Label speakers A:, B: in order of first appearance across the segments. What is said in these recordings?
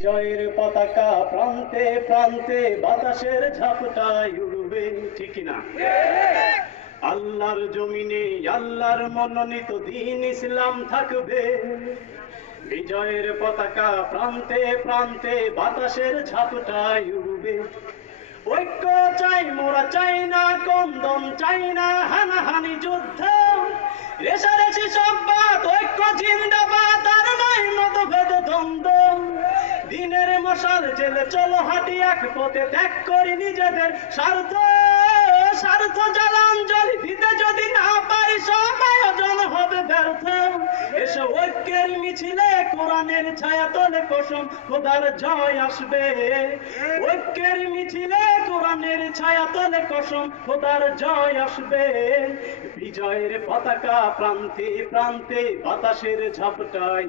A: বিজয়ের পতাকা প্রান্তে প্রান্তে বাতাসের ঝাপটায় উড়বে, ঠিক না আল্লাহর জমিনে, আল্লাহর মনোনীত দিন ইসলাম থাকবে। বিজয়ের পতাকা প্রান্তে প্রান্তে বাতাসের ঝাপটায় উড়বে। ঐক্য চাই, মোরা চাই না কন্দন চাই না হানাহানি যুদ্ধ। রেশারেশি সব বাত চলো হাঁটি এক পথে। ত্যাগ করি নিজেদের স্বার্থ। স্বার্থ জ্বালাঞ্জলি দিতে যদি না পারি সব আয়োজন হবে ব্যর্থ। এসো ঐক্যের মিছিলে কোরআনের ছায়া তলে কসম, খোদার জয় আসবে। ঐক্যের মিছিলে কোরআনের ছায়া তলে কসম, খোদার জয় আসবে। বিজয়ের পতাকা প্রান্তে প্রান্তে বাতাসের ঝাপটায়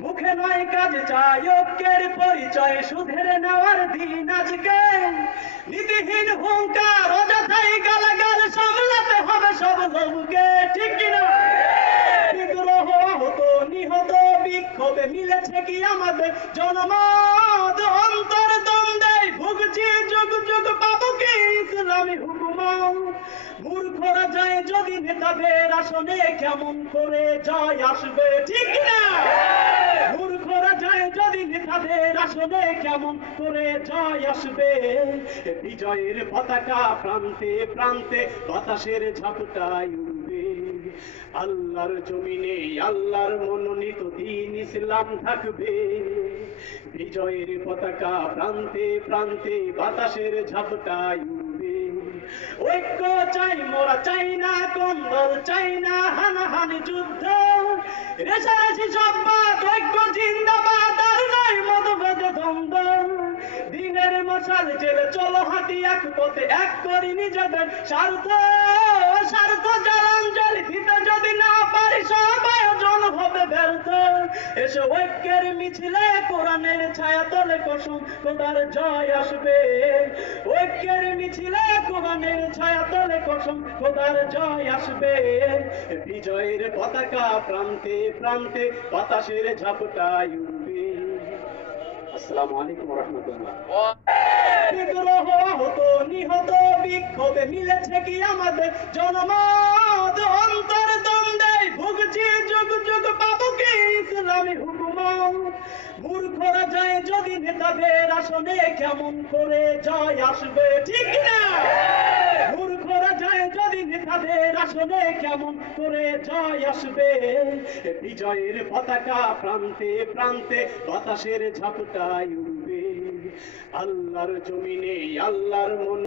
A: মুখে নয় কাজ চাই, ঐক্যের পরিচয় সুধের নেওয়ার দিন আজকে। নীতিহীন হুঙ্কার, অযথাই গালাগাল সামলাতে হবে সব লোককে, ঠিক কিনা? বিগ্রহ হতো নিহত, বিক্ষোভে মিলেছে কি আমাদের জনমত? অন্তর দ্বন্দ্বে ভুগছি, যুগ যুগ পাবো কি ইসলামী হুকুমত? মূর্খরা যায় যদি নেতাদের আসনে, কেমন করে জয় আসবে, ঠিক না মূর্খরা যায় যদি আসনে কেমন করে জয় আসবে? বিজয়ের পতাকা প্রান্তে প্রান্তে বাতাসের ঝাপটায় উড়বে। আল্লাহর জমিনে আল্লাহর মনোনীত দিন ইসলাম থাকবে। বিজয়ের পতাকা প্রান্তে প্রান্তে বাতাসের ঝাপটায় উড়বে। ঐক্য চাই, মোরা চাই না কন্দল চাই না হানাহানি যুদ্ধ। রেশারেশি সব ঐক্য জিন্দাবাদ। মশাল জেলে চলো হাঁটি এক পথে, এক করি নিজেদের স্বার্থ স্বার্থ জলাঞ্জলি দিতে যদি না পারি, সব হবে ব্যর্থ। এসো ঐক্যের মিছিলে কোরআনের ছায়া তলে কসম খোদার জয় আসবে। ঐক্যের মিছিলে কোরআনের ছায়া তলে কসম খোদার জয় আসবে। বিজয়ের পতাকা প্রান্তে প্রান্তে বাতাসের ঝাপটায় উড়বে আসসালামু আলাইকুম রহমতুল্লাহ বিগ্রহ হতো নিহত বিক্ষোভে মিলেছে কি আমাদের জনমত অন্তর দ্বন্দ্বে যদি নেতাদের আসনে কেমন কেমন করে বিজয়ের পতাকা প্রান্তে প্রান্তে বাতাসের ঝাপটায় উড়বে। আল্লাহর জমিনে আল্লাহর মন